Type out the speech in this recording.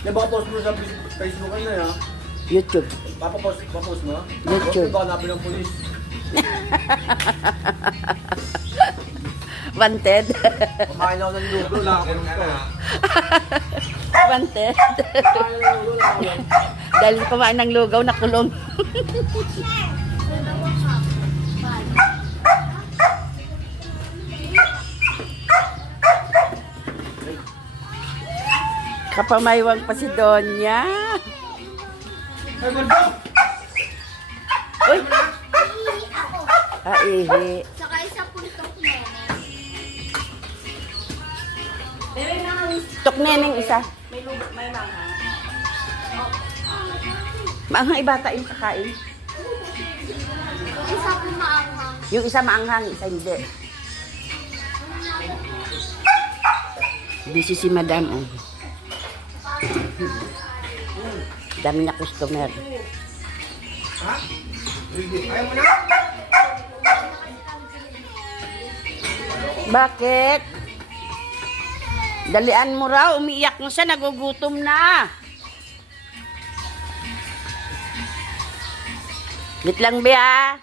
Post mo sa Facebook na ya. YouTube. Papost mo? YouTube. Baka hanapin ng polis. Wanted. Kumain ako ng lugo, nakakulong ko. Wanted. Kumain ng lugo, nakakulong. Dahil kumain ng lugaw, nakulong. Kapamaywang pa si Donya. Ay, ganda! Uy! Ihi. Saka isa puntok nene. Tok neneng isa. May mangha. Maanghang ibata yung kakain. Isa po maanghang. Yung isa maanghang, isa hindi. Busy si madam. Oh. Dami na customer. Ha? Ayaw mo na? Bakit? Dalian mo raw, umiiyak mo siya, nagugutom na. Lit lang, Bea.